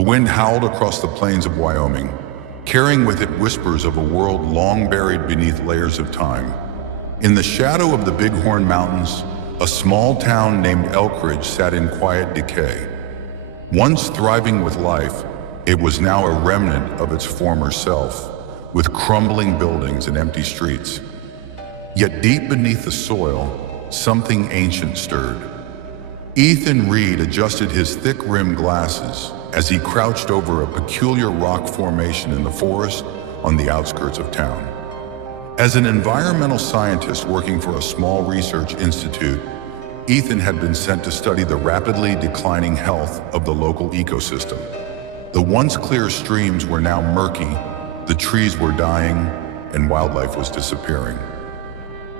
The wind howled across the plains of Wyoming, carrying with it whispers of a world long buried beneath layers of time. In the shadow of the Bighorn Mountains, a small town named Elkridge sat in quiet decay. Once thriving with life, it was now a remnant of its former self, with crumbling buildings and empty streets. Yet deep beneath the soil, something ancient stirred. Ethan Reed adjusted his thick-rimmed glasses as he crouched over a peculiar rock formation in the forest on the outskirts of town. As an environmental scientist working for a small research institute, Ethan had been sent to study the rapidly declining health of the local ecosystem. The once clear streams were now murky, the trees were dying, and wildlife was disappearing.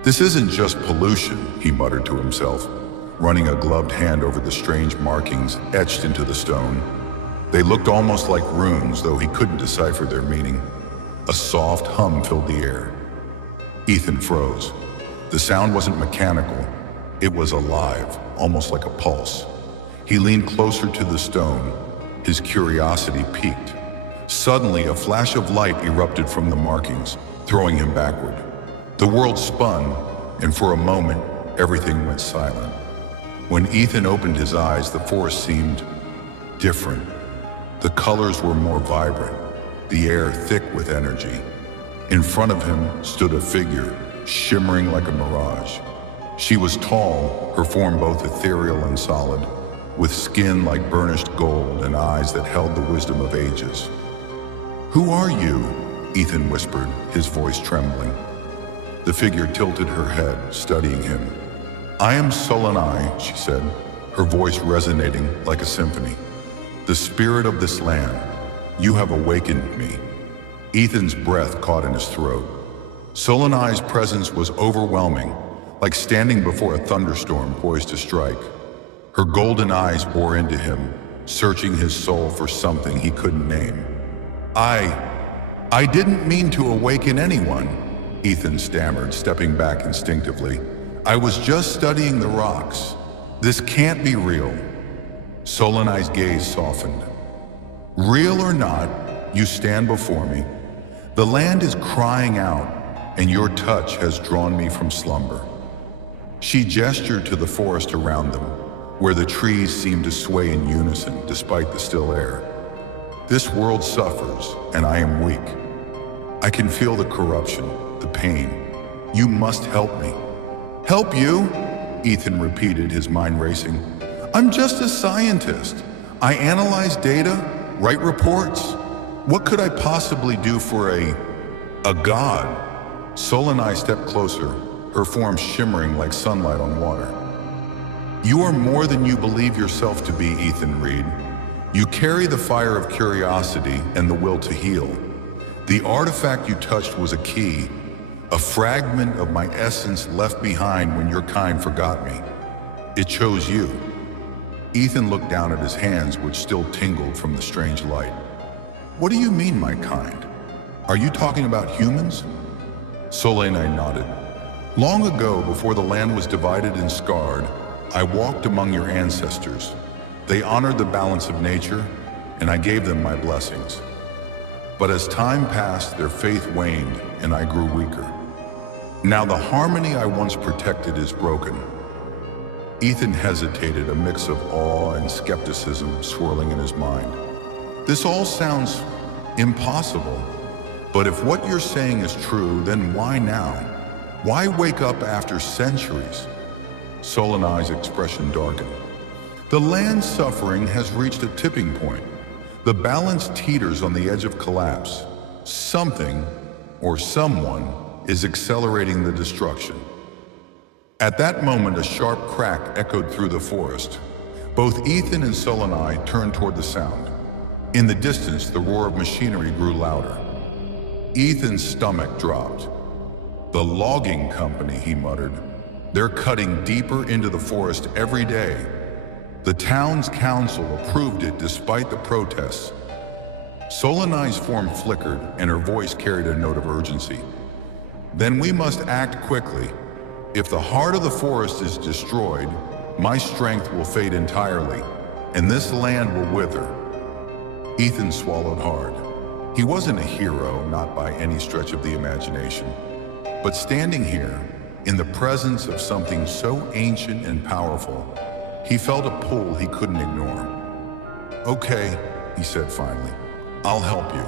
"This isn't just pollution," he muttered to himself, running a gloved hand over the strange markings etched into the stone. They looked almost like runes, though he couldn't decipher their meaning. A soft hum filled the air. Ethan froze. The sound wasn't mechanical. It was alive, almost like a pulse. He leaned closer to the stone, his curiosity piqued. Suddenly, a flash of light erupted from the markings, throwing him backward. The world spun, and for a moment, everything went silent. When Ethan opened his eyes, the forest seemed different. The colors were more vibrant, the air thick with energy. In front of him stood a figure, shimmering like a mirage. She was tall, her form both ethereal and solid, with skin like burnished gold and eyes that held the wisdom of ages. "Who are you?" Ethan whispered, his voice trembling. The figure tilted her head, studying him. "I am Solanai," she said, her voice resonating like a symphony. "The spirit of this land. You have awakened me." Ethan's breath caught in his throat. Solanai's presence was overwhelming, like standing before a thunderstorm poised to strike. Her golden eyes bore into him, searching his soul for something he couldn't name. I didn't mean to awaken anyone," Ethan stammered, stepping back instinctively. "I was just studying the rocks. This can't be real." Solanai's gaze softened. "Real or not, you stand before me. The land is crying out, and your touch has drawn me from slumber." She gestured to the forest around them, where the trees seemed to sway in unison despite the still air. "This world suffers, and I am weak. I can feel the corruption, the pain. You must help me." "Help you?" Ethan repeated, his mind racing. "I'm just a scientist. I analyze data, write reports. What could I possibly do for a god?" Solanai stepped closer, her form shimmering like sunlight on water. "You are more than you believe yourself to be, Ethan Reed. You carry the fire of curiosity and the will to heal. The artifact you touched was a key, a fragment of my essence left behind when your kind forgot me. It chose you." Ethan looked down at his hands, which still tingled from the strange light. "What do you mean, my kind? Are you talking about humans?" Solanai nodded. "Long ago, before the land was divided and scarred, I walked among your ancestors. They honored the balance of nature, and I gave them my blessings. But as time passed, their faith waned, and I grew weaker. Now the harmony I once protected is broken." Ethan hesitated, a mix of awe and skepticism swirling in his mind. "This all sounds impossible. But if what you're saying is true, then why now? Why wake up after centuries?" Solanai's expression darkened. "The land's suffering has reached a tipping point. The balance teeters on the edge of collapse. Something, or someone, is accelerating the destruction." At that moment, a sharp crack echoed through the forest. Both Ethan and Solanai turned toward the sound. In the distance, the roar of machinery grew louder. Ethan's stomach dropped. "The logging company," he muttered. "They're cutting deeper into the forest every day. The town's council approved it despite the protests." Solanai's form flickered, and her voice carried a note of urgency. "Then we must act quickly. If the heart of the forest is destroyed, my strength will fade entirely, and this land will wither." Ethan swallowed hard. He wasn't a hero, not by any stretch of the imagination. But standing here, in the presence of something so ancient and powerful, he felt a pull he couldn't ignore. "Okay," he said finally, "I'll help you.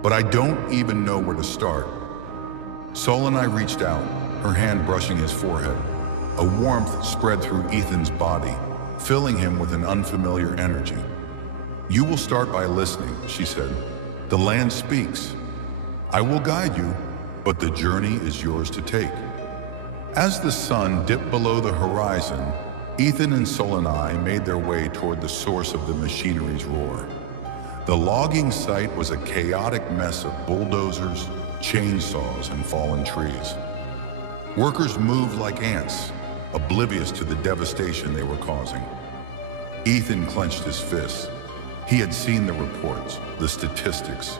But I don't even know where to start." Solanai reached out, her hand brushing his forehead. A warmth spread through Ethan's body, filling him with an unfamiliar energy. "You will start by listening," she said. "The land speaks. I will guide you, but the journey is yours to take." As the sun dipped below the horizon, Ethan and Solanai made their way toward the source of the machinery's roar. The logging site was a chaotic mess of bulldozers, chainsaws, and fallen trees. Workers moved like ants, oblivious to the devastation they were causing. Ethan clenched his fists. He had seen the reports, the statistics,